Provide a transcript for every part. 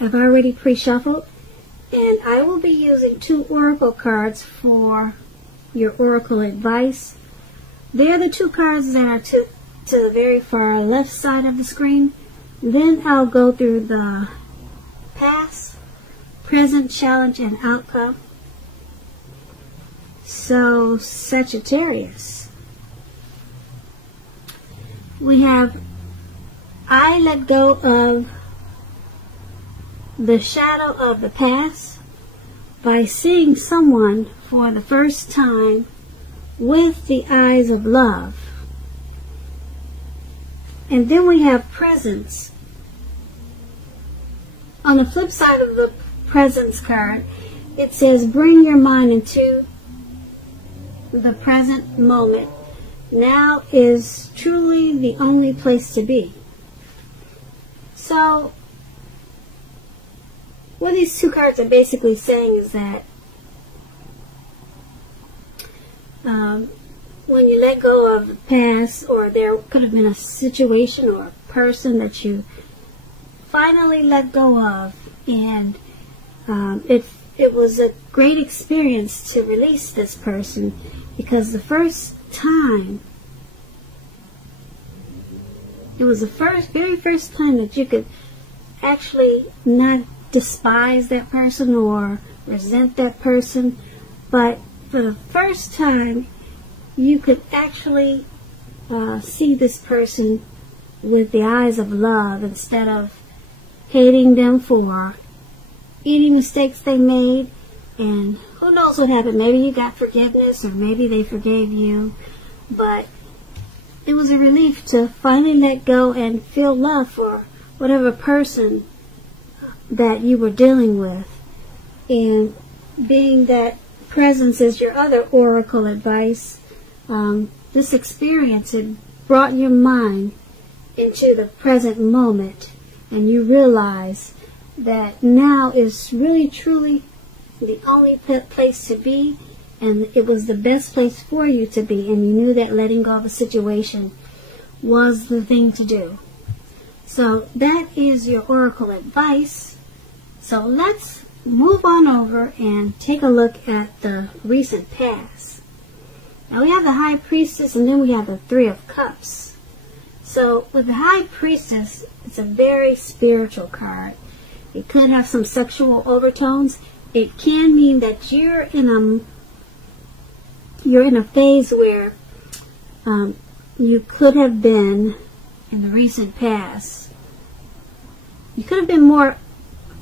I've already pre-shuffled, and I will be using 2 oracle cards for your oracle advice. They're the 2 cards that are to the very far left side of the screen. Then I'll go through the past, present, challenge, and outcome. So, Sagittarius. We have, I let go of the shadow of the past by seeing someone for the first time with the eyes of love. And then we have presence. On the flip side of the presence card, it says bring your mind into the present moment. Now is truly the only place to be. So, what these 2 cards are basically saying is that when you let go of the past, or there could have been a situation or a person that you finally let go of, and it was a great experience to release this person, because the first time, it was the very first time that you could actually not despise that person or resent that person, but for the first time you could actually see this person with the eyes of love, instead of hating them for any mistakes they made. And who knows what happened? Maybe you got forgiveness, or maybe they forgave you, but it was a relief to finally let go and feel love for whatever person that you were dealing with. And being that presence is your other oracle advice, this experience, it brought your mind into the present moment, and you realize that now is really truly the only place to be, and it was the best place for you to be, and you knew that letting go of a situation was the thing to do. So that is your oracle advice. So let's move on over and take a look at the recent past. Now we have the High Priestess, and then we have the 3 of Cups. So with the High Priestess, it's a very spiritual card. It could have some sexual overtones. It can mean that you're in a phase where you could have been, in the recent past, you could have been more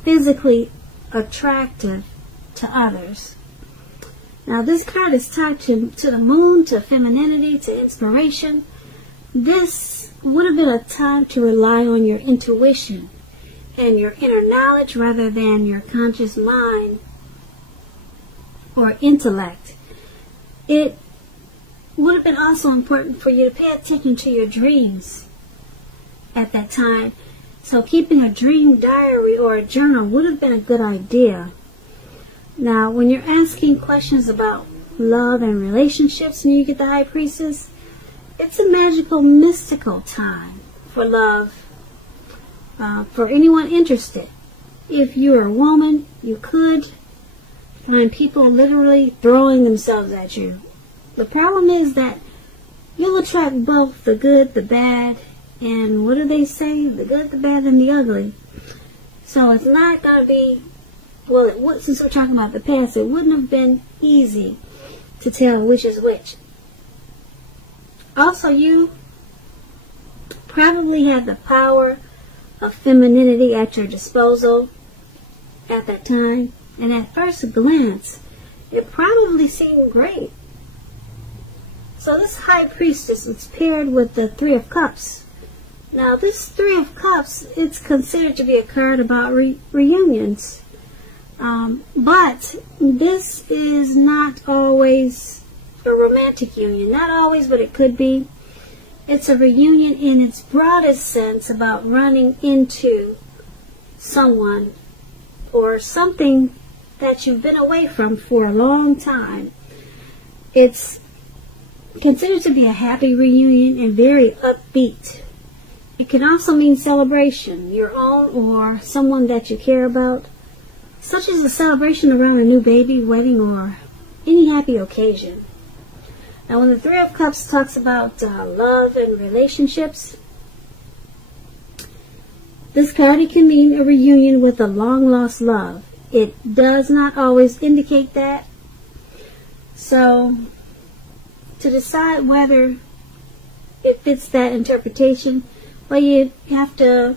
physically attractive to others. Now this card is tied to the moon, to femininity, to inspiration. This would have been a time to rely on your intuition and your inner knowledge rather than your conscious mind or intellect. It would have been also important for you to pay attention to your dreams at that time. So keeping a dream diary or a journal would have been a good idea. Now, when you're asking questions about love and relationships and you get the High Priestess, it's a magical, mystical time for love, for anyone interested. If you're a woman, you could find people literally throwing themselves at you. The problem is that you'll attract both the good, the bad, and what do they say? The good, the bad, and the ugly. So it's not going to be, well, since we're talking about the past, it wouldn't have been easy to tell which is which. Also, you probably had the power of femininity at your disposal at that time, and at first glance, it probably seemed great. So this High Priestess is paired with the 3 of Cups. Now this 3 of Cups, it's considered to be a card about reunions. But this is not always a romantic union. Not always, but it could be. It's a reunion in its broadest sense about running into someone or something that you've been away from for a long time. It's considered to be a happy reunion and very upbeat. It can also mean celebration, your own or someone that you care about, such as a celebration around a new baby, wedding, or any happy occasion. Now, when the Three of Cups talks about love and relationships, this card, it can mean a reunion with a long-lost love. It does not always indicate that. So, to decide whether it fits that interpretation, well, you have to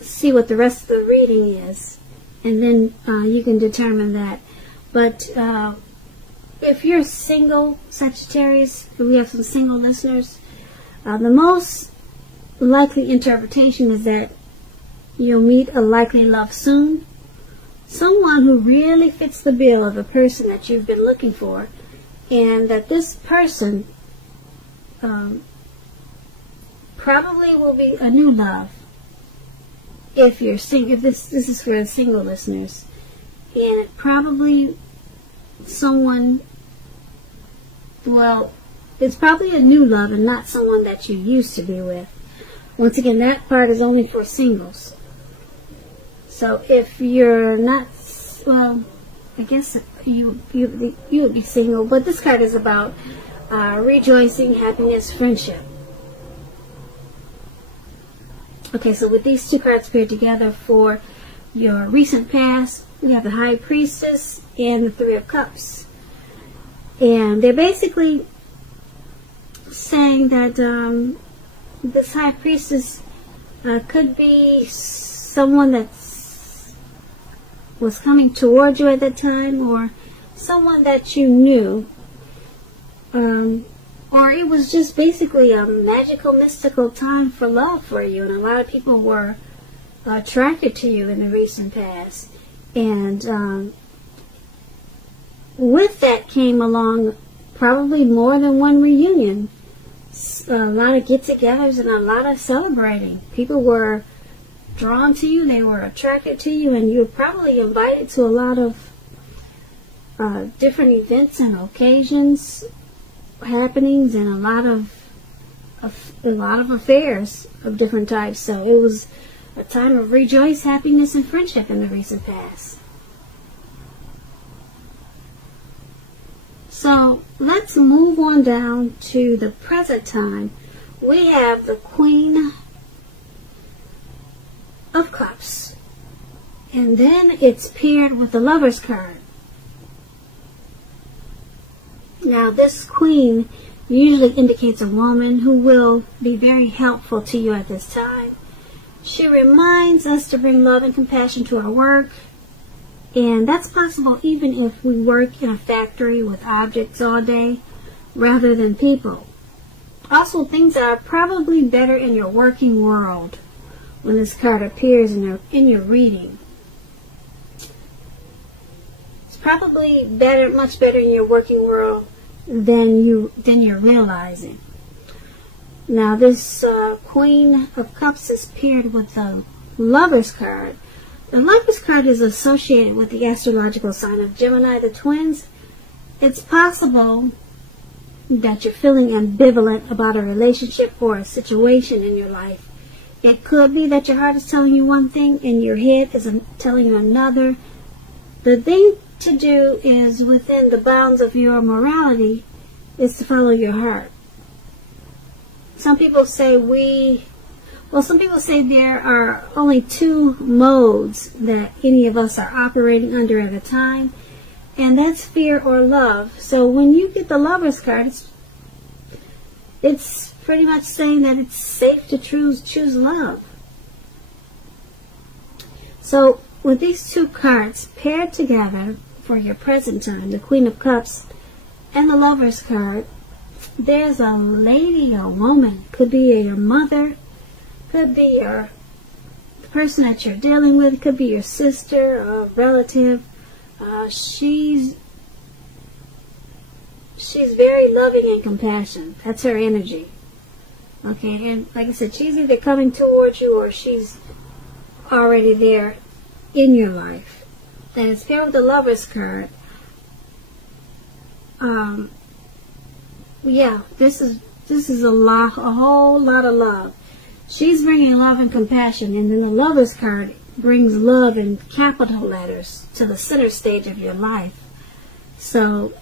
see what the rest of the reading is, and then you can determine that. But if you're single, Sagittarius, we have some single listeners, the most likely interpretation is that you'll meet a likely love soon. Someone who really fits the bill of a person that you've been looking for, and that this person probably will be a new love. If you're single, if this is for the single listeners, and probably someone, well, it's probably a new love and not someone that you used to be with. Once again, that part is only for singles. So if you're not, well, I guess you would be single, but this card is about rejoicing, happiness, friendship. Okay, so with these two cards paired together for your recent past, we have the High Priestess and the Three of Cups. And they're basically saying that this High Priestess could be someone that was coming toward you at that time, or someone that you knew, or it was just basically a magical, mystical time for love for you, and a lot of people were attracted to you in the recent past. And with that came along probably more than one reunion, a lot of get-togethers and a lot of celebrating. People were drawn to you, they were attracted to you, and you were probably invited to a lot of different events and occasions, happenings, and a lot of affairs of different types. So it was a time of rejoice, happiness, and friendship in the recent past. So let's move on down to the present time. We have the Queen of Cups, and then it's paired with the Lover's card. Now, this Queen usually indicates a woman who will be very helpful to you at this time. She reminds us to bring love and compassion to our work, and that's possible even if we work in a factory with objects all day rather than people. Also, things are probably better in your working world when this card appears in your reading. It's probably better, much better in your working world than you're realizing. Now, this Queen of Cups is paired with the Lover's card. The Lover's card is associated with the astrological sign of Gemini, the twins. It's possible that you're feeling ambivalent about a relationship or a situation in your life. It could be that your heart is telling you one thing and your head is telling you another. The thing to do is, within the bounds of your morality, is to follow your heart. Some people say there are only two modes that any of us are operating under at a time, and that's fear or love. So when you get the Lover's card, it's pretty much saying that it's safe to choose love. So with these two cards paired together for your present time, the Queen of Cups and the Lover's card, there's a lady, a woman, could be your mother, could be the person that you're dealing with, could be your sister, a relative. She's very loving and compassionate. That's her energy. Okay, and like I said, she's either coming towards you or she's already there in your life. And it's paired with the Lover's card. Yeah, this is a whole lot of love. She's bringing love and compassion, and then the Lover's card brings love in capital letters to the center stage of your life. So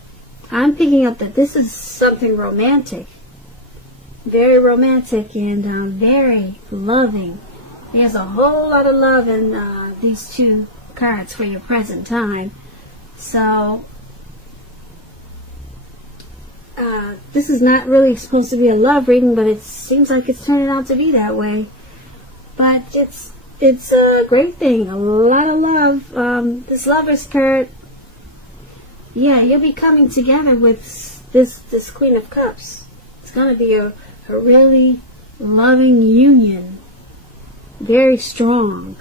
I'm picking up that this is something romantic, very romantic and very loving. There's a whole lot of love in these two cards for your present time. So this is not really supposed to be a love reading, but it seems like it's turning out to be that way. But it's a great thing, a lot of love. This Lover's card, yeah, you'll be coming together with this Queen of Cups. It's going to be a really loving union. Very strong.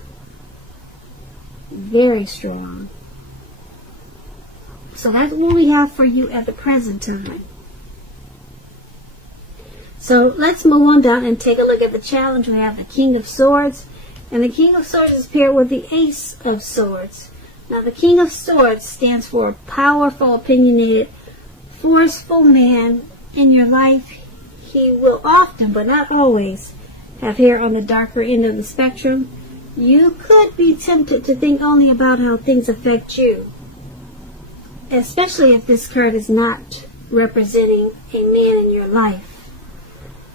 Very strong. So that's what we have for you at the present time. So let's move on down and take a look at the challenge. We have the King of Swords. And the King of Swords is paired with the Ace of Swords. Now the King of Swords stands for a powerful, opinionated, forceful man in your life. He will often, but not always, have hair on the darker end of the spectrum. You could be tempted to think only about how things affect you, especially if this card is not representing a man in your life.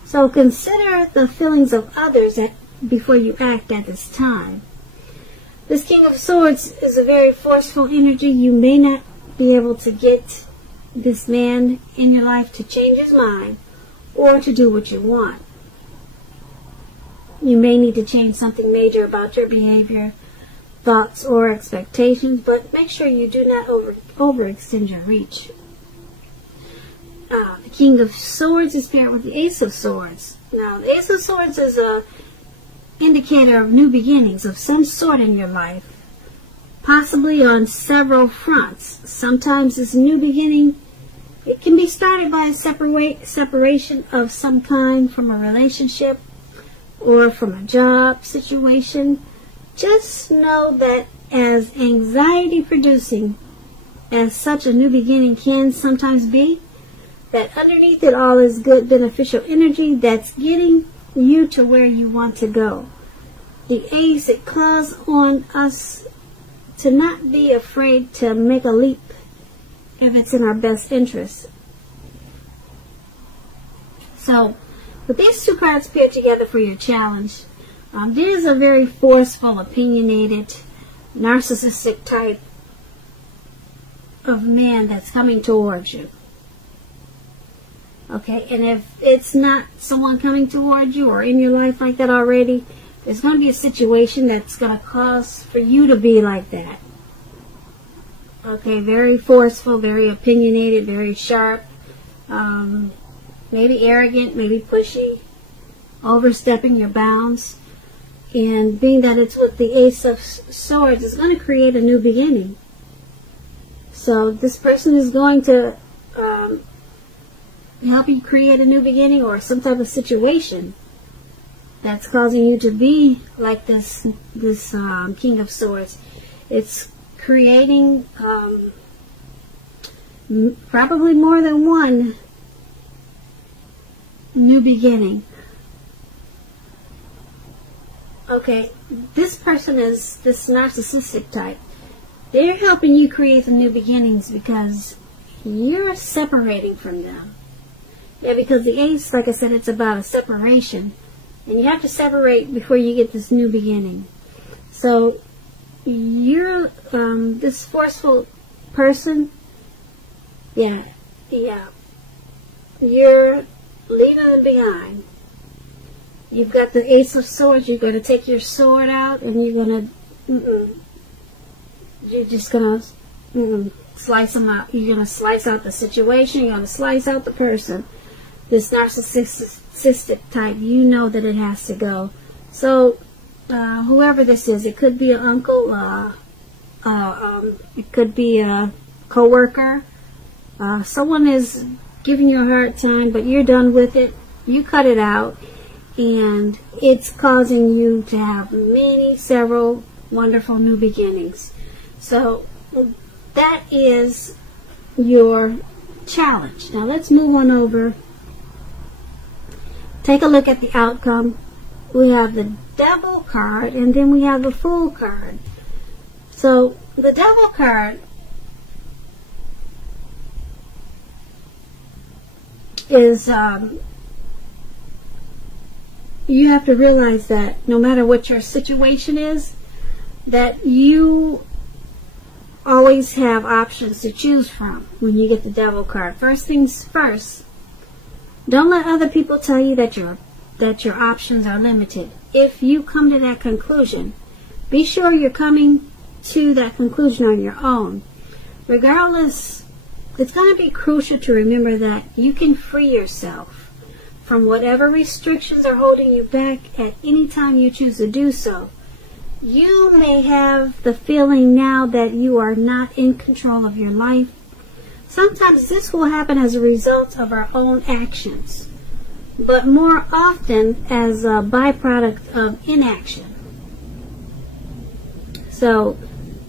So consider the feelings of others before you act at this time. This King of Swords is a very forceful energy. You may not be able to get this man in your life to change his mind or to do what you want. You may need to change something major about your behavior, thoughts, or expectations, but make sure you do not overextend your reach. The King of Swords is paired with the Ace of Swords. Now, the Ace of Swords is an indicator of new beginnings of some sort in your life, possibly on several fronts. Sometimes this new beginning, it can be started by a separation of some kind from a relationship or from a job situation. Just know that as anxiety-producing as such a new beginning can sometimes be, that underneath it all is good, beneficial energy that's getting you to where you want to go. The Ace, it calls on us to not be afraid to make a leap if it's in our best interest. So, with these two cards paired together for your challenge, there's a very forceful, opinionated, narcissistic type of man that's coming towards you. Okay, and if it's not someone coming towards you or in your life like that already, there's going to be a situation that's going to cause for you to be like that. Okay, very forceful, very opinionated, very sharp, maybe arrogant, maybe pushy, overstepping your bounds. And being that it's with the Ace of Swords, it's going to create a new beginning. So this person is going to help you create a new beginning or some type of situation that's causing you to be like this King of Swords. It's creating probably more than one new beginning. Okay, this person is this narcissistic type. They're helping you create the new beginnings because you're separating from them. Yeah, because the Ace, like I said, it's about a separation. And you have to separate before you get this new beginning. So, you're this forceful person, yeah, you're leaving them behind. You've got the Ace of Swords. You're going to take your sword out, and you're going to, you're just going to slice them out. You're going to slice out the situation. You're going to slice out the person. This narcissistic type, you know that it has to go. So, whoever this is, it could be an uncle, it could be a coworker. Someone is giving you a hard time, but you're done with it. You cut it out. And it's causing you to have several wonderful new beginnings. So that is your challenge. Now let's move on over. Take a look at the outcome. we have the Devil card, and then we have the Fool card. So the Devil card is you have to realize that no matter what your situation is, that you always have options to choose from when you get the Devil card. First things first, don't let other people tell you that your options are limited. If you come to that conclusion, be sure you're coming to that conclusion on your own. Regardless, it's going to be crucial to remember that you can free yourself from whatever restrictions are holding you back at any time you choose to do so. You may have the feeling now that you are not in control of your life. Sometimes this will happen as a result of our own actions, but more often as a byproduct of inaction. So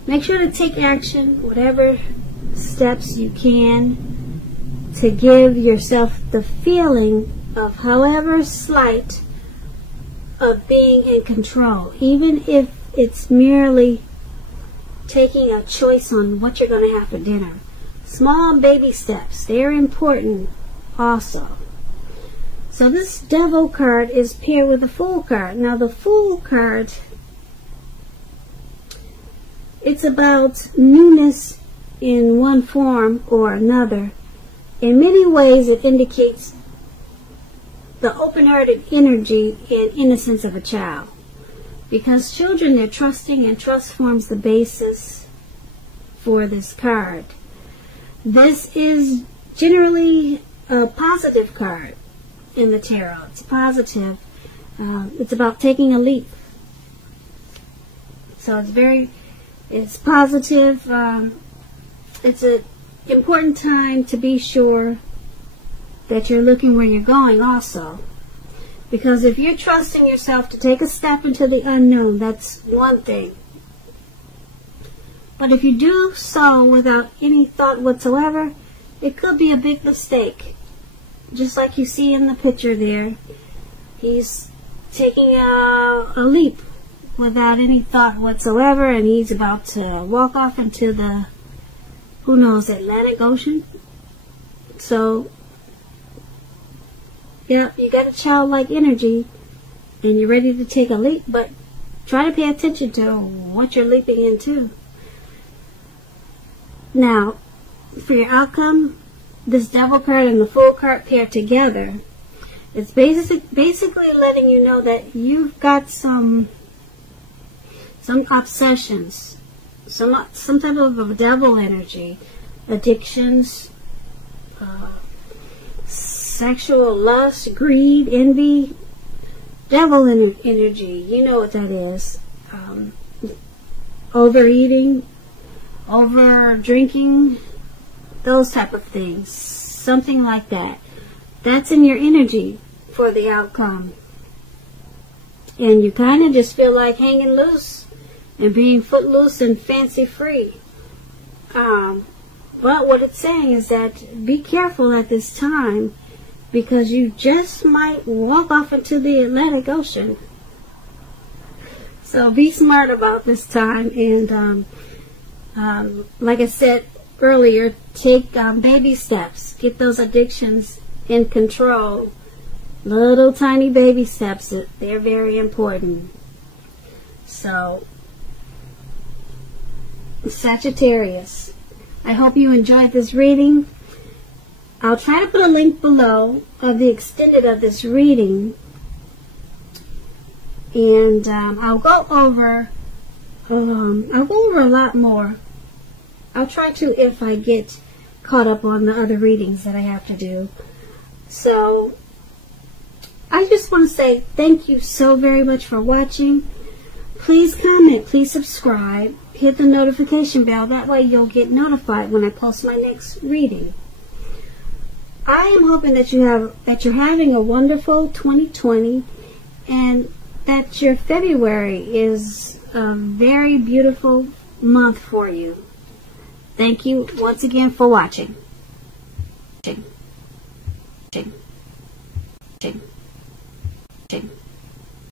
make sure to take action, whatever steps you can, to give yourself the feeling of, however slight, of being in control, even if it's merely taking a choice on what you're going to have for dinner. Small baby steps, they're important also. So this Devil card is paired with the Fool card. Now the Fool card, it's about newness in one form or another. In many ways it indicates the open-hearted energy and innocence of a child. Because children, they're trusting, and trust forms the basis for this card. This is generally a positive card in the tarot. It's positive. It's about taking a leap. So it's positive. It's an important time to be sure that you're looking where you're going also. Because if you're trusting yourself to take a step into the unknown, that's one thing. But if you do so without any thought whatsoever, it could be a big mistake. Just like you see in the picture there, he's taking a leap without any thought whatsoever, and he's about to walk off into the, who knows, Atlantic Ocean. So, yeah, you got a childlike energy, and you're ready to take a leap, but try to pay attention to what you're leaping into. Now, for your outcome, this Devil card and the Fool card paired together, it's basically letting you know that you've got some obsessions, some type of a devil energy, addictions, sexual lust, greed, envy, devil energy. You know what that is. Overeating, over drinking, those type of things, something like that. That's in your energy for the outcome. And you kind of just feel like hanging loose and being footloose and fancy free. But what it's saying is that be careful at this time, because you just might walk off into the Atlantic Ocean. So be smart about this time, and like I said earlier, take baby steps. Get those addictions in control. Little tiny baby steps. They're very important. So, Sagittarius, I hope you enjoyed this reading. I'll try to put a link below of the extended of this reading, and I'll go over a lot more. I'll try to, if I get caught up on the other readings that I have to do. So, I just want to say thank you so very much for watching. Please comment, please subscribe, hit the notification bell. That way you'll get notified when I post my next reading. I am hoping that you're having a wonderful 2020, and that your February is a very beautiful month for you. Thank you once again for watching.